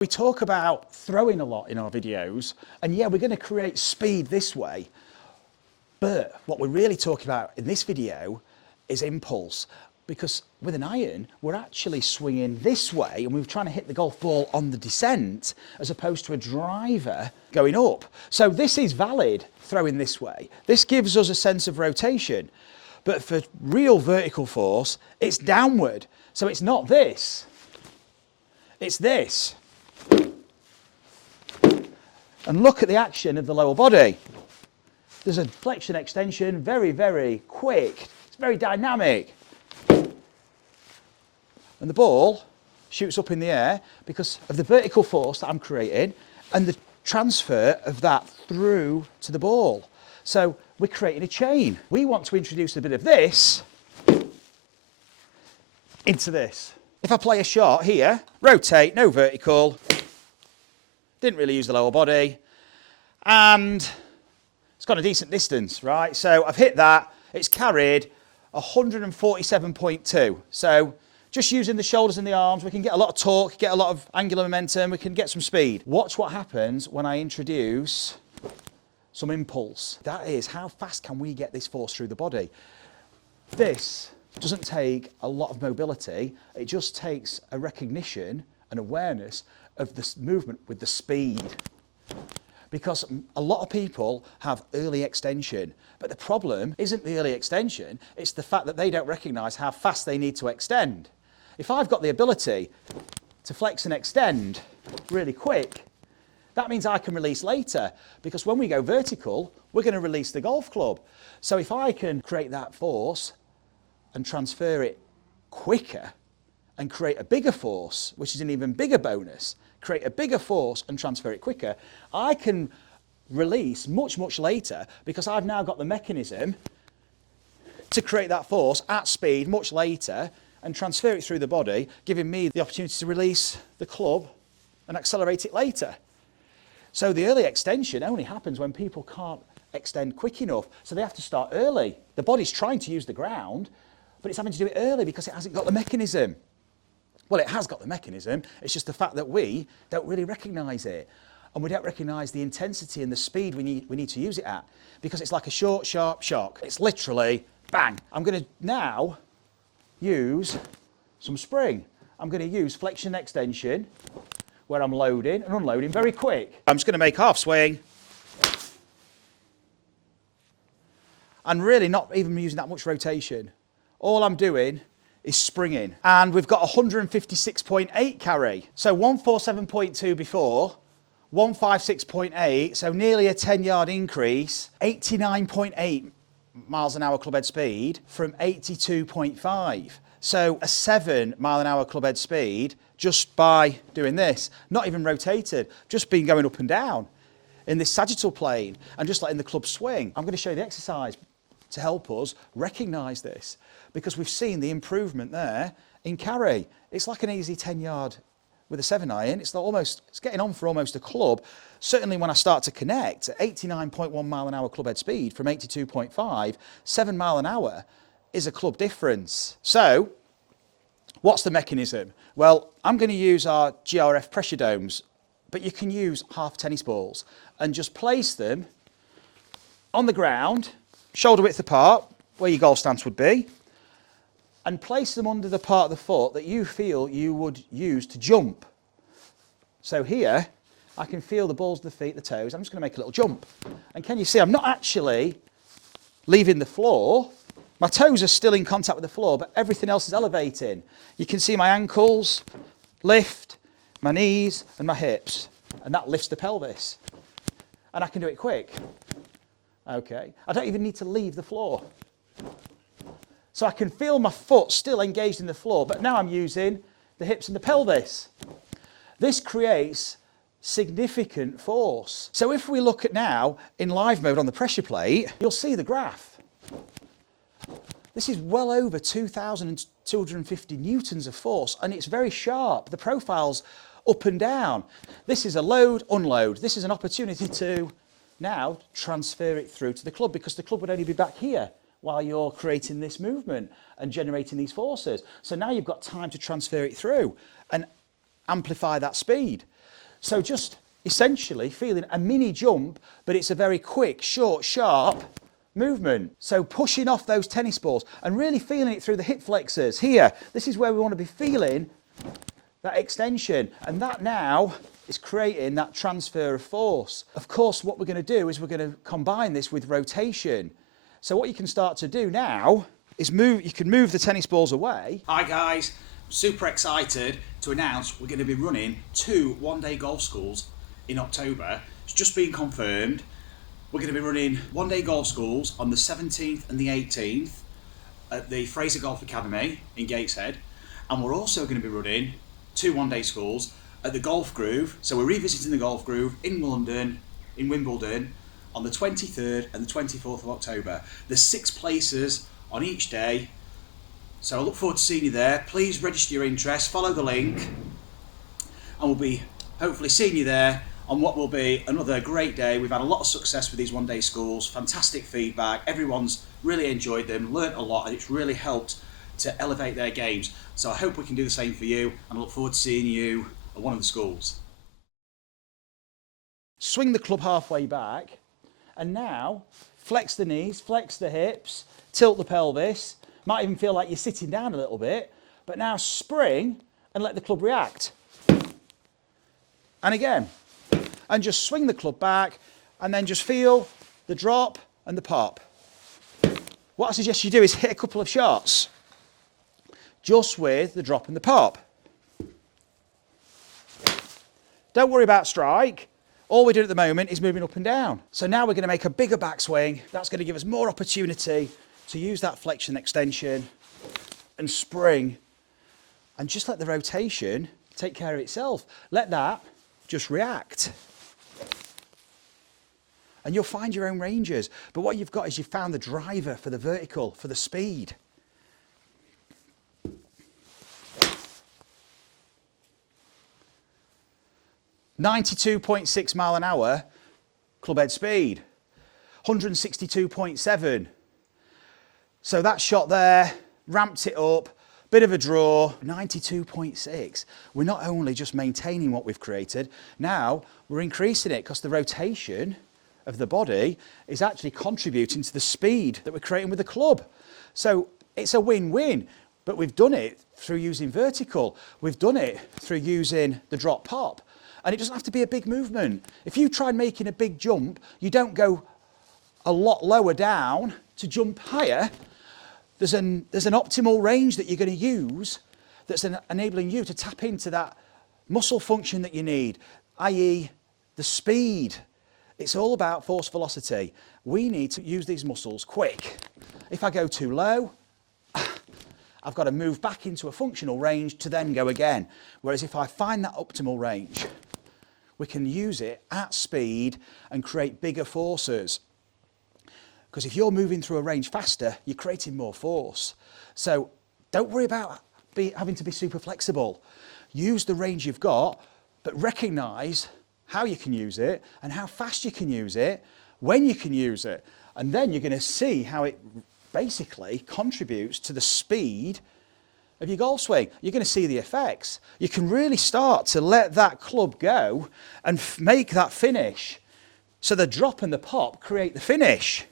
We talk about throwing a lot in our videos, and yeah, we're going to create speed this way, but what we're really talking about in this video is impulse, because with an iron, we're actually swinging this way, and we're trying to hit the golf ball on the descent, as opposed to a driver going up. So this is valid, throwing this way. This gives us a sense of rotation, but for real vertical force, it's downward. So it's not this, it's this. And look at the action of the lower body. There's a flexion extension, very, very quick. It's very dynamic. And the ball shoots up in the air because of the vertical force that I'm creating and the transfer of that through to the ball. So we're creating a chain. We want to introduce a bit of this into this. If I play a shot here, rotate, no vertical, didn't really use the lower body, and it's got a decent distance, right? So I've hit that, it's carried 147.2. So just using the shoulders and the arms, we can get a lot of torque, get a lot of angular momentum, we can get some speed. Watch what happens when I introduce some impulse. That is, how fast can we get this force through the body? This doesn't take a lot of mobility, it just takes a recognition and awareness of this movement with the speed. Because a lot of people have early extension, but the problem isn't the early extension, it's the fact that they don't recognise how fast they need to extend. If I've got the ability to flex and extend really quick, that means I can release later, because when we go vertical, we're going to release the golf club. So if I can create that force and transfer it quicker and create a bigger force, which is an even bigger bonus, create a bigger force and transfer it quicker, I can release much, much later, because I've now got the mechanism to create that force at speed much later and transfer it through the body, giving me the opportunity to release the club and accelerate it later. So the early extension only happens when people can't extend quick enough, so they have to start early. The body's trying to use the ground, but it's having to do it early because it hasn't got the mechanism. Well, it has got the mechanism, it's just the fact that we don't really recognise it. And we don't recognise the intensity and the speed we need to use it at, because it's like a short, sharp shock. It's literally, bang. I'm going to now use some spring. I'm going to use flexion extension, where I'm loading and unloading very quick. I'm just going to make half swing. And really not even using that much rotation. All I'm doing is springing. And we've got 156.8 carry. So 147.2 before, 156.8, so nearly a 10-yard increase, 89.8 miles an hour clubhead speed from 82.5. So a 7 mile an hour clubhead speed just by doing this, not even rotated, just been going up and down in this sagittal plane and just letting the club swing. I'm going to show you the exercise to help us recognise this, because we've seen the improvement there in carry. It's like an easy 10-yard with a 7-iron. It's getting on for almost a club. Certainly when I start to connect at 89.1 mile an hour clubhead speed from 82.5, 7 mile an hour is a club difference. So what's the mechanism? Well, I'm going to use our GRF pressure domes, but you can use half tennis balls and just place them on the ground, shoulder width apart, where your golf stance would be, and place them under the part of the foot that you feel you would use to jump. So here, I can feel the balls of the feet, the toes. I'm just going to make a little jump. And can you see, I'm not actually leaving the floor. My toes are still in contact with the floor, but everything else is elevating. You can see my ankles lift, my knees and my hips, and that lifts the pelvis. And I can do it quick. Okay, I don't even need to leave the floor. So I can feel my foot still engaged in the floor, but now I'm using the hips and the pelvis. This creates significant force. So if we look at now in live mode on the pressure plate, you'll see the graph. This is well over 2,250 newtons of force, and it's very sharp. The profile's up and down. This is a load, unload. This is an opportunity to now transfer it through to the club, because the club would only be back here while you're creating this movement and generating these forces. So now you've got time to transfer it through and amplify that speed. So just essentially feeling a mini jump, but it's a very quick, short, sharp movement. So pushing off those tennis balls and really feeling it through the hip flexors. Here, this is where we want to be feeling that extension, and that now is creating that transfer of force. Of course, what we're going to do is we're going to combine this with rotation. So what you can start to do now is you can move the tennis balls away. Hi guys, super excited to announce we're going to be running 2 one-day golf schools in October. It's just been confirmed. We're going to be running one-day golf schools on the 17th and the 18th at the Fraser Golf Academy in Gateshead, and we're also going to be running 2 one-day schools at the Golf Groove. So we're revisiting the Golf Groove in London, in Wimbledon, on the 23rd and the 24th of October. There's 6 places on each day, so I look forward to seeing you there. Please register your interest, follow the link, and we'll be hopefully seeing you there on what will be another great day. We've had a lot of success with these one-day schools, fantastic feedback, everyone's really enjoyed them, learnt a lot, and it's really helped to elevate their games. So I hope we can do the same for you, and I look forward to seeing you at one of the schools. Swing the club halfway back, and now flex the knees, flex the hips, tilt the pelvis. Might even feel like you're sitting down a little bit, but now spring and let the club react. And again, and just swing the club back, and then just feel the drop and the pop. What I suggest you do is hit a couple of shots, just with the drop and the pop. Don't worry about strike. All we're doing at the moment is moving up and down. So now we're going to make a bigger backswing. That's going to give us more opportunity to use that flexion extension and spring, and just let the rotation take care of itself. Let that just react. And you'll find your own ranges. But what you've got is you've found the driver for the vertical, for the speed. (92.6 mile an hour club head speed, 162.7. So that shot there, ramped it up, bit of a draw, 92.6. We're not only just maintaining what we've created, now we're increasing it because the rotation of the body is actually contributing to the speed that we're creating with the club. So it's a win-win, but we've done it through using vertical. We've done it through using the drop pop. And it doesn't have to be a big movement. If you try making a big jump, you don't go a lot lower down to jump higher. There's an optimal range that you're going to use that's enabling you to tap into that muscle function that you need, i.e. the speed. It's all about force velocity. We need to use these muscles quick. If I go too low, I've got to move back into a functional range to then go again. Whereas if I find that optimal range, we can use it at speed and create bigger forces. Because if you're moving through a range faster, you're creating more force. So don't worry about having to be super flexible. Use the range you've got, but recognise how you can use it and how fast you can use it, when you can use it. And then you're going to see how it basically contributes to the speed of your golf swing. You're going to see the effects. You can really start to let that club go and make that finish. So the drop and the pop create the finish.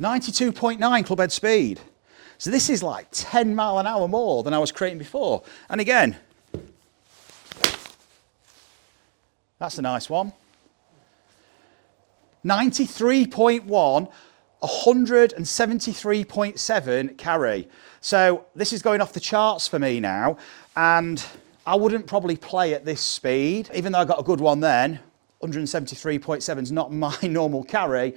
(92.9 club head speed). So this is like 10 mile an hour more than I was creating before. And again, that's a nice one. 93.1, 173.7 carry. So this is going off the charts for me now, and I wouldn't probably play at this speed, even though I got a good one then. 173.7 is not my normal carry.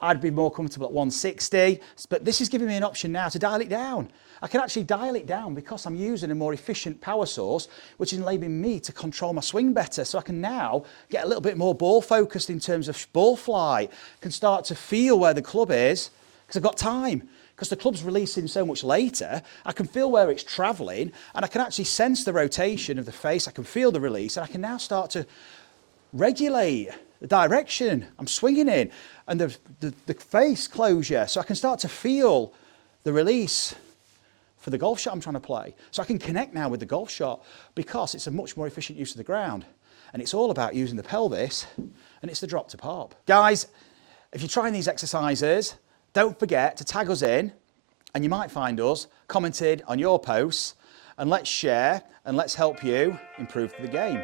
I'd be more comfortable at 160, but this is giving me an option now to dial it down. I can actually dial it down because I'm using a more efficient power source, which is enabling me to control my swing better. So I can now get a little bit more ball focused in terms of ball flight, can start to feel where the club is, because I've got time. Because the club's releasing so much later, I can feel where it's travelling, and I can actually sense the rotation of the face, I can feel the release, and I can now start to regulate the direction I'm swinging in, and the face closure, so I can start to feel the release for the golf shot I'm trying to play. So I can connect now with the golf shot because it's a much more efficient use of the ground. And it's all about using the pelvis, and it's the drop to pop. Guys, if you're trying these exercises, don't forget to tag us in, and you might find us commented on your posts, and let's share and let's help you improve the game.